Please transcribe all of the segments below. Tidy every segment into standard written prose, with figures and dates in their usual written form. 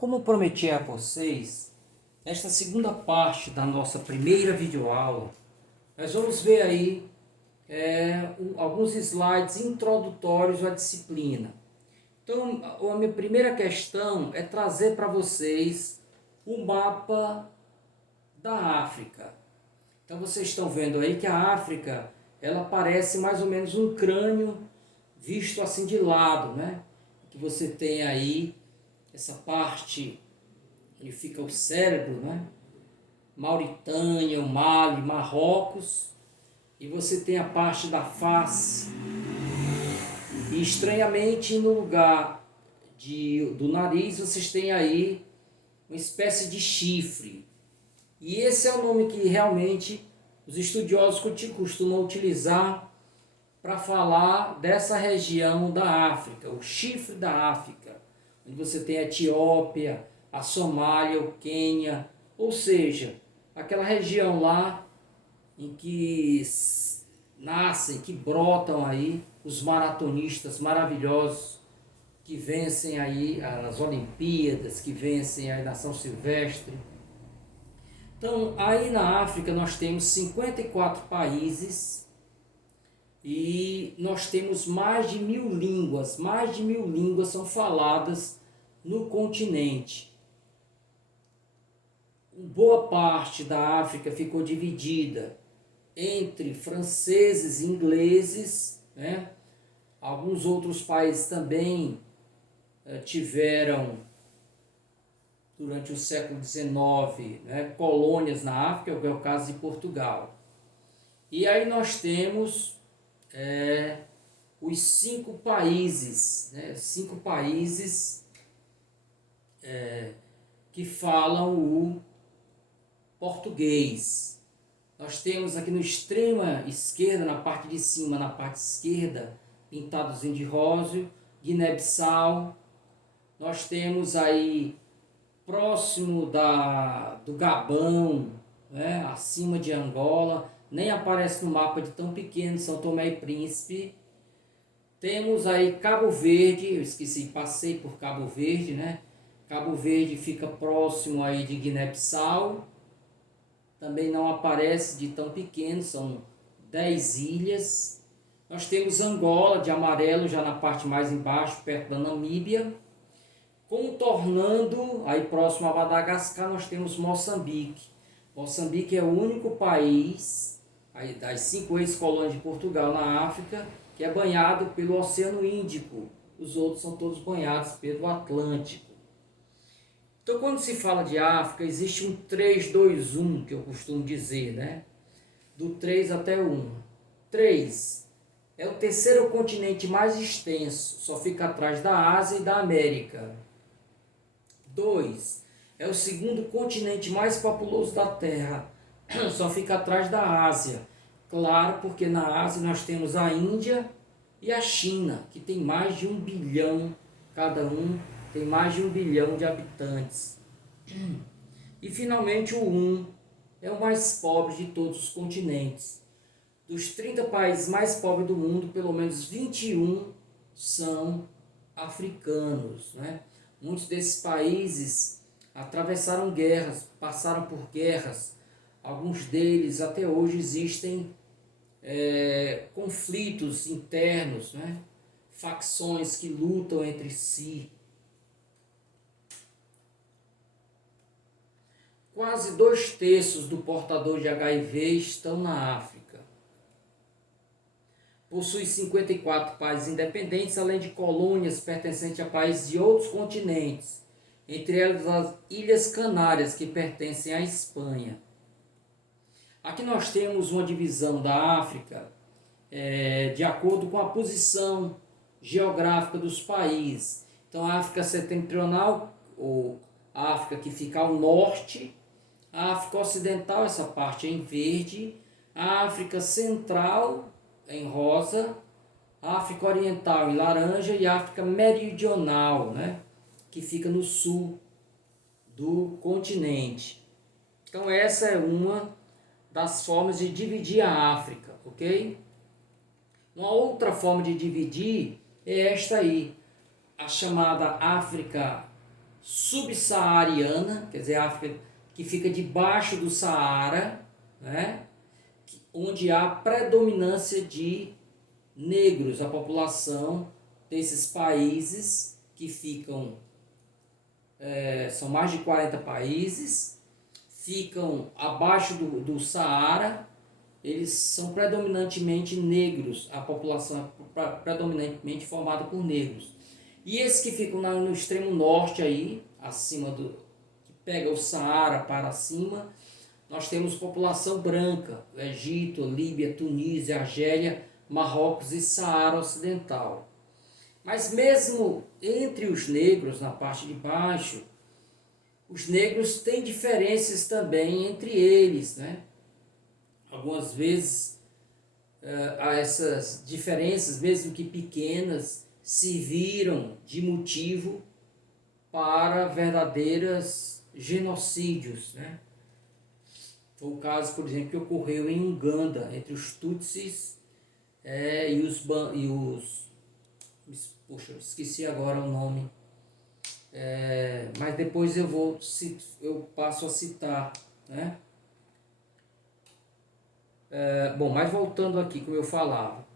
Como prometi a vocês, nesta segunda parte da nossa primeira videoaula, nós vamos ver aí alguns slides introdutórios à disciplina. Então, a minha primeira questão é trazer para vocês o mapa da África. Então, vocês estão vendo aí que a África, ela parece mais ou menos um crânio visto assim de lado, né? Que você tem aí essa parte onde fica o cérebro, né? Mauritânia, o Mali, Marrocos, e você tem a parte da face. E estranhamente no lugar do nariz vocês têm aí uma espécie de chifre. E esse é o nome que realmente os estudiosos costumam utilizar para falar dessa região da África, o chifre da África, onde você tem a Etiópia, a Somália, o Quênia, ou seja, aquela região lá em que nascem, que brotam aí os maratonistas maravilhosos que vencem aí as Olimpíadas, que vencem a nação silvestre. Então, aí na África nós temos 54 países e nós temos mais de 1000 línguas. Mais de 1000 línguas são faladas no continente. Boa parte da África ficou dividida entre franceses e ingleses, né? Alguns outros países também tiveram, durante o século XIX, né, colônias na África, que é o caso de Portugal. E aí nós temos os 5 países, né, 5 países que falam o português. Nós temos aqui no extrema esquerda, na parte de cima, na parte esquerda, pintadozinho de rosa, Guiné-Bissau. Nós temos aí próximo do Gabão, né, acima de Angola, nem aparece no mapa de tão pequeno, São Tomé e Príncipe. Temos aí Cabo Verde, eu esqueci, passei por Cabo Verde, né? Cabo Verde fica próximo aí de Guiné-Bissau, também não aparece de tão pequeno, são 10 ilhas. Nós temos Angola, de amarelo, já na parte mais embaixo, perto da Namíbia. Contornando, aí próximo a Madagascar, nós temos Moçambique. Moçambique é o único país, aí, das 5 ex-colônias de Portugal na África, que é banhado pelo Oceano Índico. Os outros são todos banhados pelo Atlântico. Então, quando se fala de África, existe um 3, 2, 1, que eu costumo dizer, né? Do 3 até o 1. 3 é o terceiro continente mais extenso, só fica atrás da Ásia e da América. 2 é o segundo continente mais populoso da Terra, só fica atrás da Ásia. Claro, porque na Ásia nós temos a Índia e a China, que tem mais de 1 bilhão, cada um tem mais de 1 bilhão de habitantes. E finalmente o 1 é o mais pobre de todos os continentes. Dos 30 países mais pobres do mundo, pelo menos 21 são africanos, né? Muitos desses países atravessaram guerras, passaram por guerras. Alguns deles até hoje existem conflitos internos, né? Facções que lutam entre si. Quase 2/3 do portador de HIV estão na África. Possui 54 países independentes, além de colônias pertencentes a países de outros continentes, entre elas as Ilhas Canárias, que pertencem à Espanha. Aqui nós temos uma divisão da África de acordo com a posição geográfica dos países. Então, a África Setentrional, ou a África que fica ao norte, a África Ocidental, essa parte é em verde, a África Central em rosa, a África Oriental em laranja e a África Meridional, né, que fica no sul do continente. Então essa é uma das formas de dividir a África, ok? Uma outra forma de dividir é esta aí, a chamada África subsaariana, quer dizer, a África que fica debaixo do Saara, né? Onde há predominância de negros, a população desses países que ficam, são mais de 40 países, ficam abaixo do Saara, eles são predominantemente negros, a população é predominantemente formada por negros. E esses que ficam no extremo norte aí, acima que pega o Saara para cima, nós temos população branca, Egito, Líbia, Tunísia, Argélia, Marrocos e Saara Ocidental. Mas mesmo entre os negros, na parte de baixo, os negros têm diferenças também entre eles, né? Algumas vezes essas diferenças, mesmo que pequenas, serviram de motivo para verdadeiros genocídios, né? Foi o caso, por exemplo, que ocorreu em Uganda, entre os Tutsis e os... Poxa, esqueci agora o nome. Mas depois eu passo a citar, né? Bom, mas voltando aqui, como eu falava.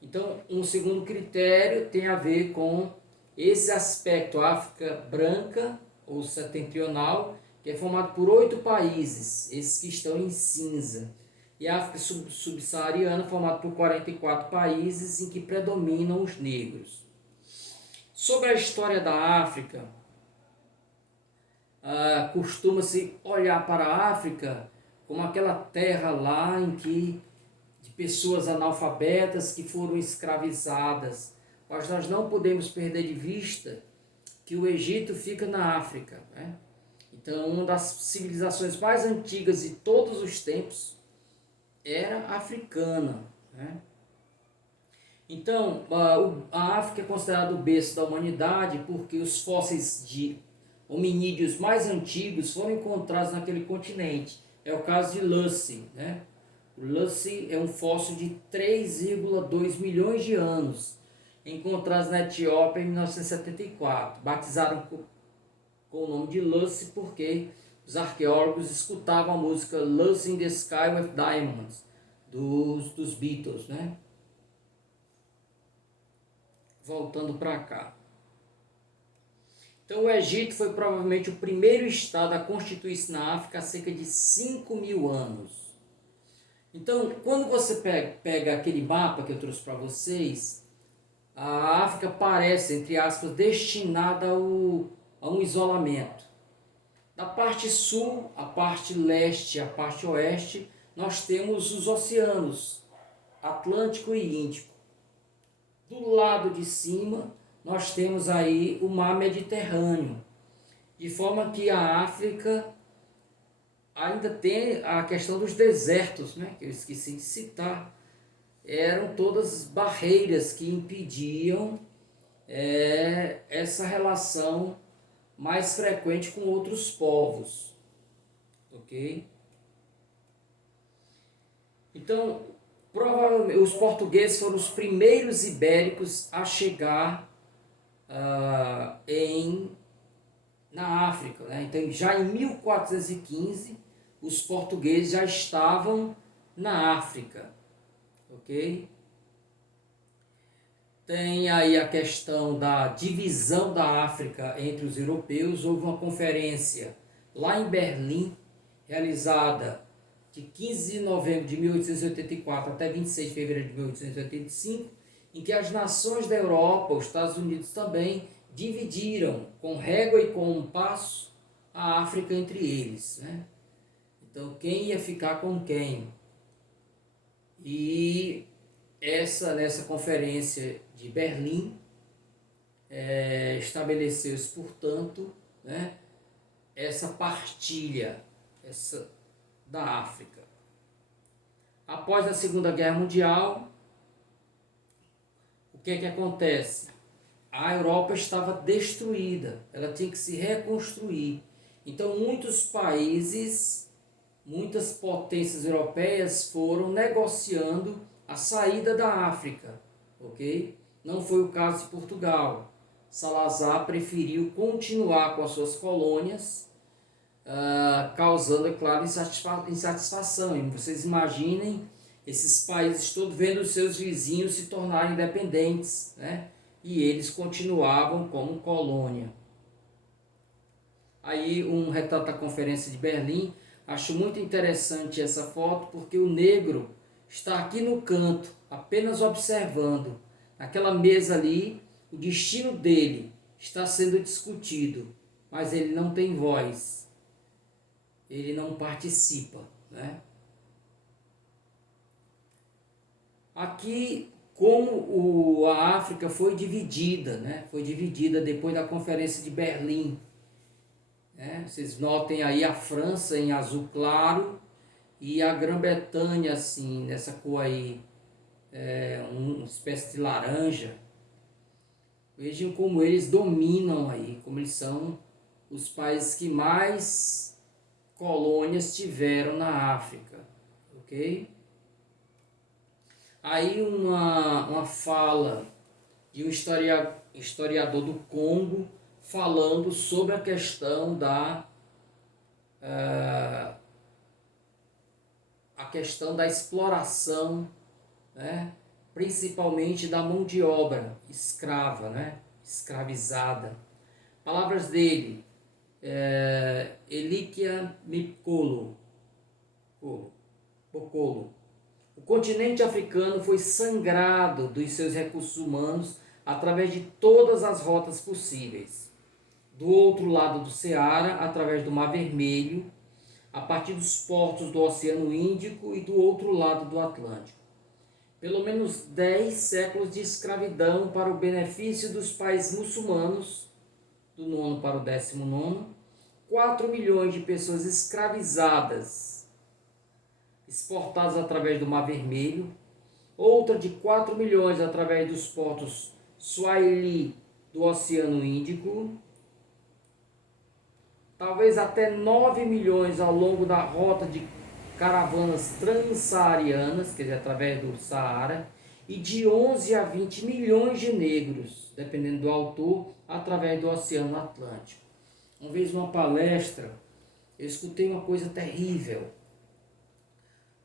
Então, um segundo critério tem a ver com esse aspecto África branca ou setentrional, que é formado por 8 países, esses que estão em cinza. E a África subsaariana, formada por 44 países em que predominam os negros. Sobre a história da África, costuma-se olhar para a África como aquela terra lá em que de pessoas analfabetas que foram escravizadas. Mas nós não podemos perder de vista que o Egito fica na África, né? Então, uma das civilizações mais antigas de todos os tempos era africana, né? Então, a África é considerada o berço da humanidade porque os fósseis de hominídeos mais antigos foram encontrados naquele continente. É o caso de Lucy, né? O Lucy é um fóssil de 3,2 milhões de anos, encontrados na Etiópia em 1974. Batizaram com o nome de Lucy porque os arqueólogos escutavam a música Lucy in the Sky with Diamonds, dos Beatles, né? Voltando para cá. Então, o Egito foi provavelmente o primeiro estado a constituir-se na África há cerca de 5.000 anos. Então, quando você pega aquele mapa que eu trouxe para vocês, a África parece, entre aspas, destinada a um isolamento. Da parte sul, a parte leste e a parte oeste, nós temos os oceanos, Atlântico e Índico. Do lado de cima, nós temos aí o mar Mediterrâneo, de forma que a África ainda tem a questão dos desertos, né, que eu esqueci de citar. Eram todas barreiras que impediam essa relação mais frequente com outros povos, ok? Então, provavelmente os portugueses foram os primeiros ibéricos a chegar na África, né? Então, já em 1415, os portugueses já estavam na África, ok? Tem aí a questão da divisão da África entre os europeus. Houve uma conferência lá em Berlim, realizada de 15 de novembro de 1884 até 26 de fevereiro de 1885, em que as nações da Europa, os Estados Unidos também, dividiram com régua e com um passo a África entre eles, né? Então, quem ia ficar com quem? E nessa conferência de Berlim, estabeleceu-se, portanto, né, essa partilha da África. Após a Segunda Guerra Mundial, o que é que acontece? A Europa estava destruída, ela tinha que se reconstruir. Então, muitos países, muitas potências europeias foram negociando a saída da África, ok? Não foi o caso de Portugal. Salazar preferiu continuar com as suas colônias, causando, é claro, insatisfação. E vocês imaginem esses países todos vendo os seus vizinhos se tornarem independentes, né? E eles continuavam como colônia. Aí um retrato da Conferência de Berlim. Acho muito interessante essa foto porque o negro está aqui no canto, apenas observando. Naquela mesa ali, o destino dele está sendo discutido, mas ele não tem voz, ele não participa, né? Aqui, como a África foi dividida, né? Foi dividida depois da Conferência de Berlim. Né? Vocês notem aí a França em azul claro e a Grã-Bretanha assim, nessa cor aí, uma espécie de laranja. Vejam como eles dominam aí, como eles são os países que mais colônias tiveram na África, ok? Aí uma fala de um historiador do Congo falando sobre a questão da exploração, né? Principalmente da mão de obra escrava, né? Escravizada. Palavras dele, Elikia Mipkolo. O continente africano foi sangrado dos seus recursos humanos através de todas as rotas possíveis. Do outro lado do Ceará, através do Mar Vermelho, a partir dos portos do Oceano Índico e do outro lado do Atlântico. Pelo menos 10 séculos de escravidão para o benefício dos países muçulmanos, do 9º para o 19º, 4 milhões de pessoas escravizadas, exportadas através do Mar Vermelho, outra de 4 milhões através dos portos Swahili do Oceano Índico, talvez até 9 milhões ao longo da rota de caravanas transsaarianas, quer dizer, através do Saara, e de 11 a 20 milhões de negros, dependendo do autor, através do Oceano Atlântico. Uma vez numa palestra, eu escutei uma coisa terrível.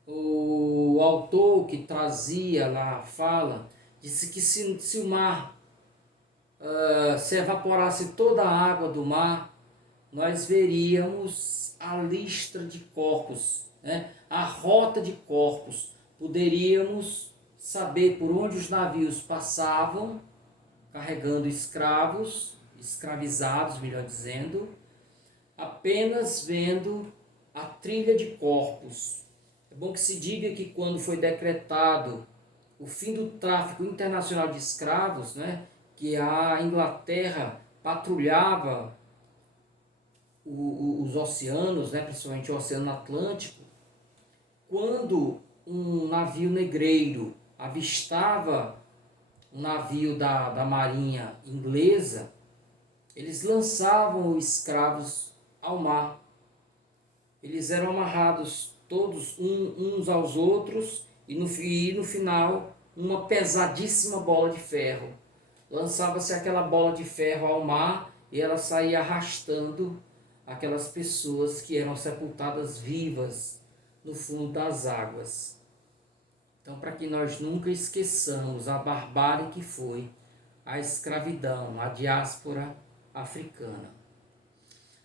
O autor que trazia lá a fala disse que se o mar se evaporasse toda a água do mar, nós veríamos a listra de corpos, né? A rota de corpos. Poderíamos saber por onde os navios passavam, carregando escravos, escravizados, melhor dizendo, apenas vendo a trilha de corpos. É bom que se diga que quando foi decretado o fim do tráfico internacional de escravos, né, que a Inglaterra patrulhava os oceanos, né, principalmente o Oceano Atlântico, quando um navio negreiro avistava um navio da marinha inglesa, eles lançavam os escravos ao mar. Eles eram amarrados todos uns aos outros e no final uma pesadíssima bola de ferro. Lançava-se aquela bola de ferro ao mar e ela saía arrastando aquelas pessoas que eram sepultadas vivas no fundo das águas. Então, para que nós nunca esqueçamos a barbárie que foi a escravidão, a diáspora africana.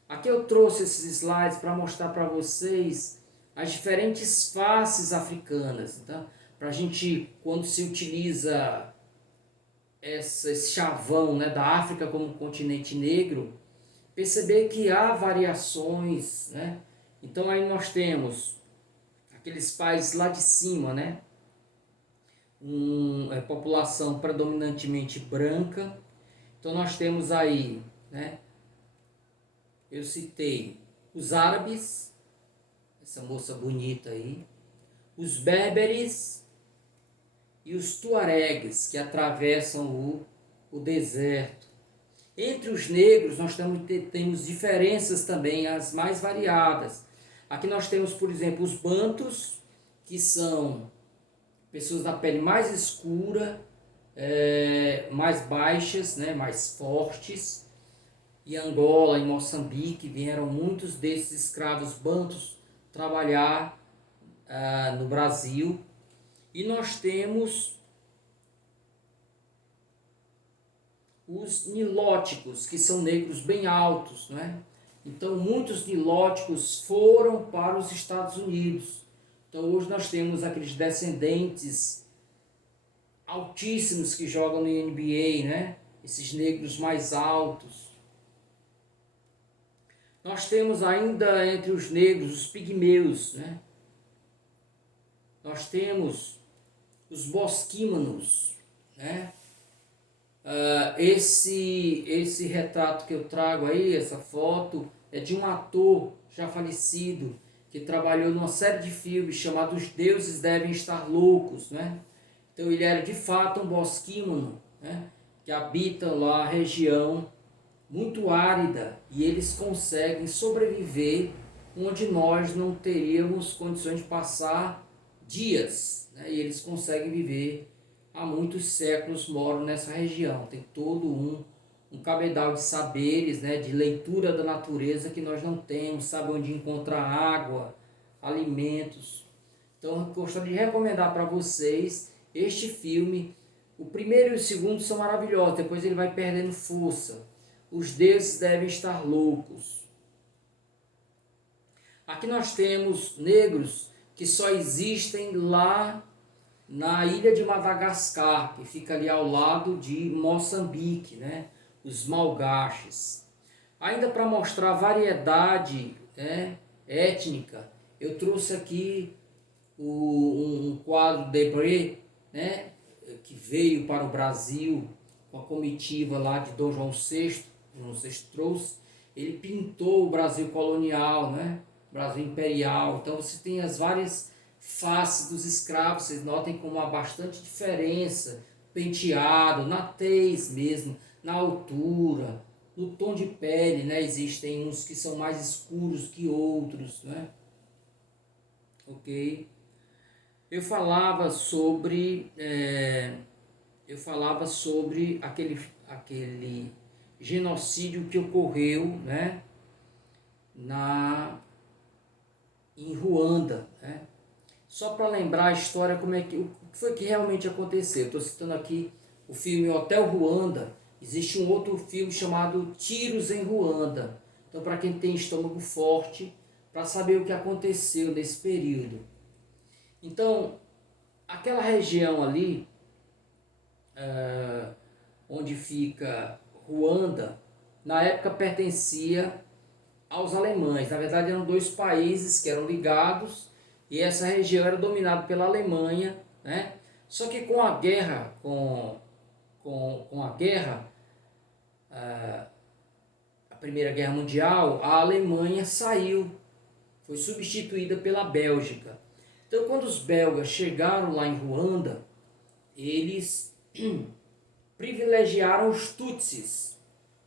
Aqui eu trouxe esses slides para mostrar para vocês as diferentes faces africanas. Então, para a gente, quando se utiliza esse chavão, né, da África como continente negro, perceber que há variações, né? Então aí nós temos aqueles países lá de cima, né? População predominantemente branca. Então nós temos aí, né? Eu citei os árabes, essa moça bonita aí, os berberes e os tuaregues que atravessam o deserto. Entre os negros nós temos diferenças também, as mais variadas. Aqui nós temos, por exemplo, os bantus, que são pessoas da pele mais escura, mais baixas, né, mais fortes. Em Angola, em Moçambique, vieram muitos desses escravos bantus trabalhar no Brasil. E nós temos os nilóticos, que são negros bem altos, né? Então, muitos nilóticos foram para os Estados Unidos. Então, hoje nós temos aqueles descendentes altíssimos que jogam no NBA, né? Esses negros mais altos. Nós temos ainda entre os negros os pigmeus, né? Nós temos os bosquímanos, né? Esse retrato que eu trago aí, essa foto, é de um ator já falecido que trabalhou numa série de filmes chamado Os Deuses Devem Estar Loucos, né? Então ele era de fato um bosquímano, né? Que habita lá a região muito árida e eles conseguem sobreviver onde nós não teríamos condições de passar dias, né? E eles conseguem viver há muitos séculos, moram nessa região. Tem todo um cabedal de saberes, né, de leitura da natureza que nós não temos, sabe onde encontrar água, alimentos. Então eu gostaria de recomendar para vocês este filme. O primeiro e o segundo são maravilhosos, depois ele vai perdendo força. Os deuses devem estar loucos. Aqui nós temos negros que só existem lá na ilha de Madagascar, que fica ali ao lado de Moçambique, né? Os malgaches. Ainda para mostrar a variedade, né, étnica, eu trouxe aqui um quadro de Debré, né, que veio para o Brasil com a comitiva lá de Dom João VI. João VI trouxe. Ele pintou o Brasil colonial, né? Brasil imperial. Então você tem as várias faces dos escravos. Vocês notem como há bastante diferença. Penteado, na tez mesmo, na altura, no tom de pele, né? Existem uns que são mais escuros que outros, né? Ok? Eu falava sobre aquele genocídio que ocorreu, né, em Ruanda, né? Só para lembrar a história, o que foi que realmente aconteceu. Estou citando aqui o filme Hotel Ruanda. Existe um outro filme chamado Tiros em Ruanda. Então, para quem tem estômago forte, para saber o que aconteceu nesse período. Então, aquela região ali, onde fica Ruanda, na época pertencia aos alemães. Na verdade, eram dois países que eram ligados e essa região era dominada pela Alemanha, né? Só que com a guerra, a Primeira Guerra Mundial, a Alemanha saiu, foi substituída pela Bélgica. Então, quando os belgas chegaram lá em Ruanda, eles privilegiaram os Tutsis.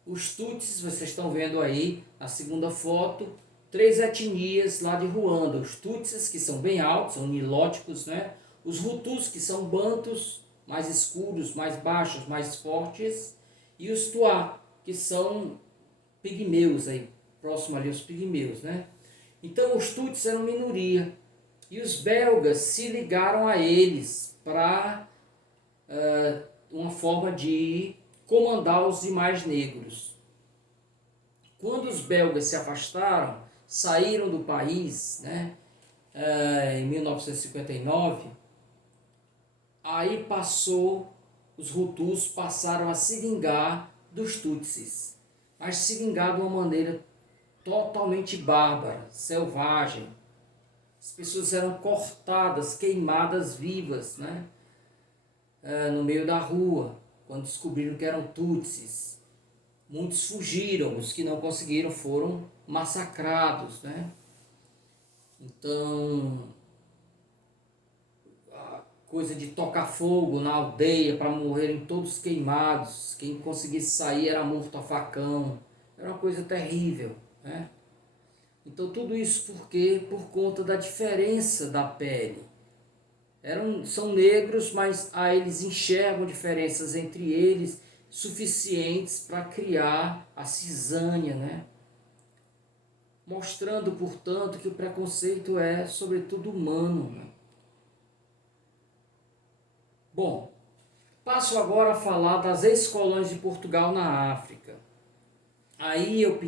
Os Tutsis, vocês estão vendo aí na segunda foto, 3 etnias lá de Ruanda. Os Tutsis, que são bem altos, são nilóticos, né? Os Hutus, que são bantus, mais escuros, mais baixos, mais fortes. E os Tuá, que são pigmeus, aí, próximo ali aos pigmeus, né? Então os Tutsis eram minoria. E os belgas se ligaram a eles para uma forma de comandar os demais negros. Quando os belgas se afastaram, saíram do país, né, em 1959, aí os Hutus passaram a se vingar dos Tutsis, mas se vingar de uma maneira totalmente bárbara, selvagem. As pessoas eram cortadas, queimadas vivas, né, no meio da rua, quando descobriram que eram Tutsis. Muitos fugiram, os que não conseguiram foram massacrados, né? Então, a coisa de tocar fogo na aldeia para morrerem todos queimados, quem conseguisse sair era morto a facão, era uma coisa terrível, né? Então tudo isso por conta da diferença da pele. são negros, mas eles enxergam diferenças entre eles suficientes para criar a cisânia, né? Mostrando, portanto, que o preconceito é, sobretudo, humano, né? Bom, passo agora a falar das ex-colônias de Portugal na África. Aí eu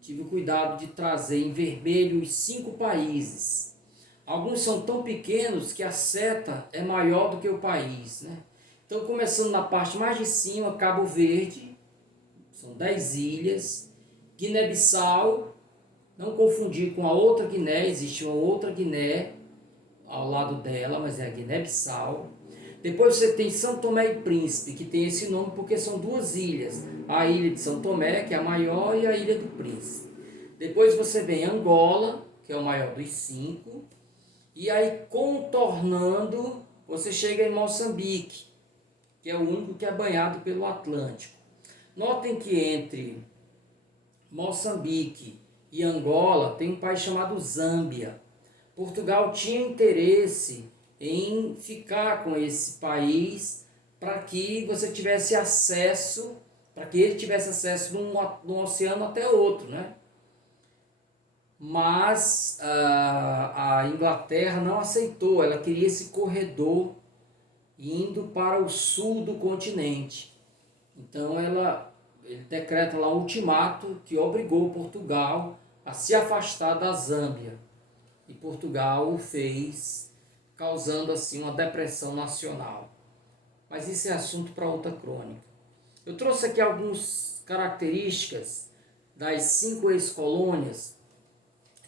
tive o cuidado de trazer em vermelho os 5 países. Alguns são tão pequenos que a seta é maior do que o país, né? Então, começando na parte mais de cima, Cabo Verde, são 10 ilhas. Guiné-Bissau, não confundir com a outra Guiné, existe uma outra Guiné ao lado dela, mas é a Guiné-Bissau. Depois você tem São Tomé e Príncipe, que tem esse nome porque são 2 ilhas. A ilha de São Tomé, que é a maior, e a ilha do Príncipe. Depois você vem Angola, que é o maior dos 5. E aí, contornando, você chega em Moçambique, que é o único que é banhado pelo Atlântico. Notem que entre Moçambique e Angola tem um país chamado Zâmbia. Portugal tinha interesse em ficar com esse país para que você tivesse acesso, para que ele tivesse acesso de um oceano até outro, né? Mas a Inglaterra não aceitou, ela queria esse corredor indo para o sul do continente. Então ele decreta lá um ultimato que obrigou Portugal a se afastar da Zâmbia. E Portugal o fez, causando assim uma depressão nacional. Mas isso é assunto para outra crônica. Eu trouxe aqui algumas características das 5 ex-colônias.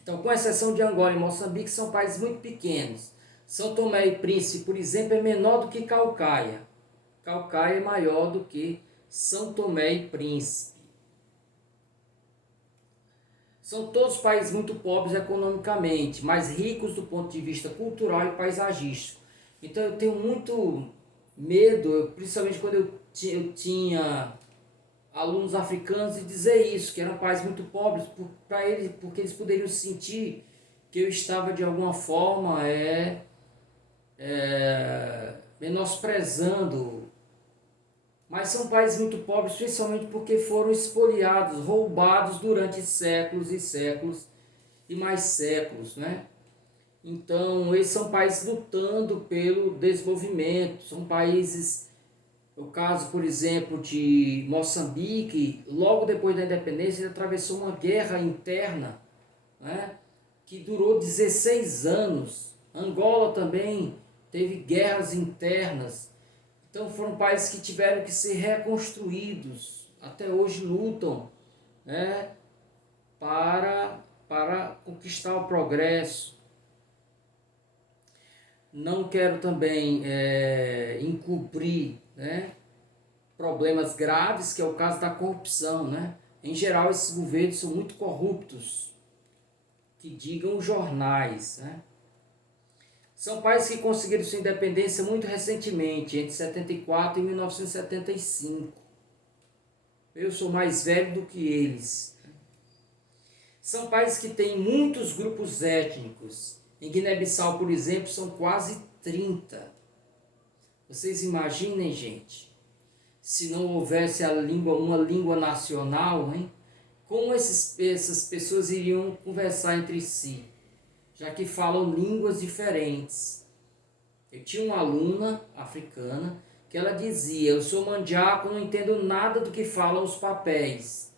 Então, com exceção de Angola e Moçambique, são países muito pequenos. São Tomé e Príncipe, por exemplo, é menor do que Caucaia. Caucaia é maior do que São Tomé e Príncipe. São todos países muito pobres economicamente, mas ricos do ponto de vista cultural e paisagístico. Então eu tenho muito medo, principalmente quando eu tinha alunos africanos, de dizer isso, que eram países muito pobres, para eles, porque eles poderiam sentir que eu estava de alguma forma menosprezando. Mas são países muito pobres, principalmente porque foram expoliados, roubados durante séculos e séculos e mais séculos, né? Então, eles são países lutando pelo desenvolvimento, são países, o caso, por exemplo, de Moçambique, logo depois da independência, ele atravessou uma guerra interna, né, que durou 16 anos. Angola também teve guerras internas. Então foram países que tiveram que ser reconstruídos, até hoje lutam, né, para conquistar o progresso. Não quero também encobrir, né, problemas graves, que é o caso da corrupção, né? Em geral, esses governos são muito corruptos, que digam os jornais, né? São países que conseguiram sua independência muito recentemente, entre 74 e 1975. Eu sou mais velho do que eles. São países que têm muitos grupos étnicos. Em Guiné-Bissau, por exemplo, são quase 30. Vocês imaginem, gente, se não houvesse uma língua nacional, hein? Como essas pessoas iriam conversar entre si, já que falam línguas diferentes. Eu tinha uma aluna africana que ela dizia: eu sou mandiaco, não entendo nada do que falam os papéis,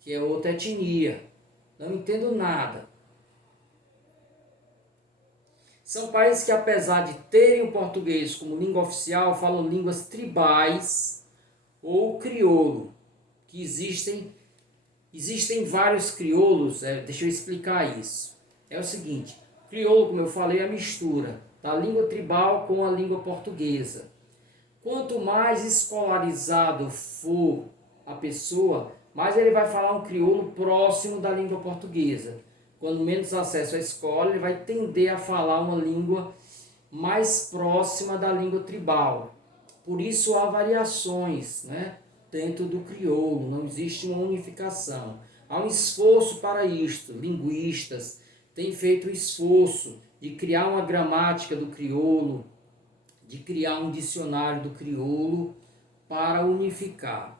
que é outra etnia, não entendo nada. São países que, apesar de terem o português como língua oficial, falam línguas tribais ou crioulo, que existem vários crioulos. Deixa eu explicar isso. É o seguinte: crioulo, como eu falei, é a mistura da língua tribal com a língua portuguesa. Quanto mais escolarizado for a pessoa, mais ele vai falar um crioulo próximo da língua portuguesa. Quando menos acesso à escola, ele vai tender a falar uma língua mais próxima da língua tribal. Por isso há variações, né, dentro do crioulo, não existe uma unificação. Há um esforço para isto. Linguistas tem feito o esforço de criar uma gramática do crioulo, de criar um dicionário do crioulo para unificar.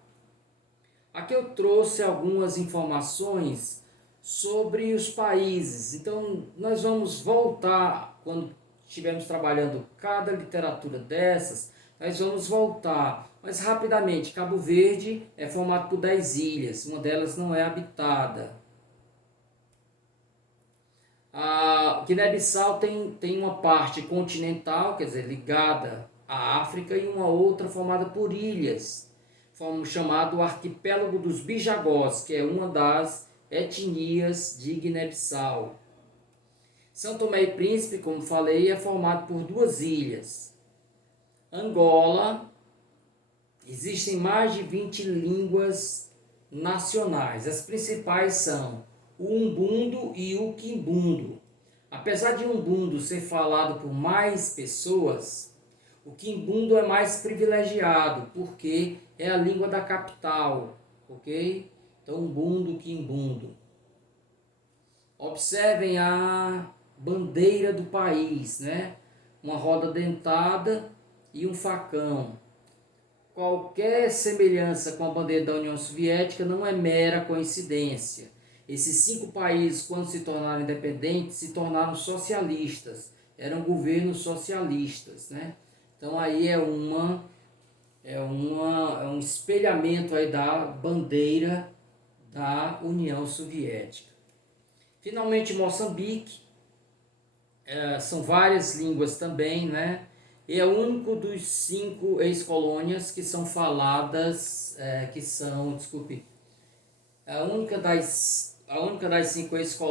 Aqui eu trouxe algumas informações sobre os países. Então, nós vamos voltar, quando estivermos trabalhando cada literatura dessas, nós vamos voltar. Mas rapidamente, Cabo Verde é formado por 10 ilhas, uma delas não é habitada. A Guiné-Bissau tem uma parte continental, quer dizer, ligada à África, e uma outra formada por ilhas, chamado Arquipélago dos Bijagós, que é uma das etnias de Guiné-Bissau. São Tomé e Príncipe, como falei, é formado por 2 ilhas. Angola, existem mais de 20 línguas nacionais. As principais são o Umbundo e o Quimbundo. Apesar de Umbundo ser falado por mais pessoas, o Quimbundo é mais privilegiado, porque é a língua da capital, ok? Então, Umbundo, Quimbundo. Observem a bandeira do país, né? Uma roda dentada e um facão. Qualquer semelhança com a bandeira da União Soviética não é mera coincidência. Esses 5 países, quando se tornaram independentes, se tornaram socialistas. Eram governos socialistas, né? Então aí é um espelhamento aí da bandeira da União Soviética. Finalmente, Moçambique, são várias línguas também, né? E é o único dos 5 ex-colônias que são faladas, a única das 5 ex-colônias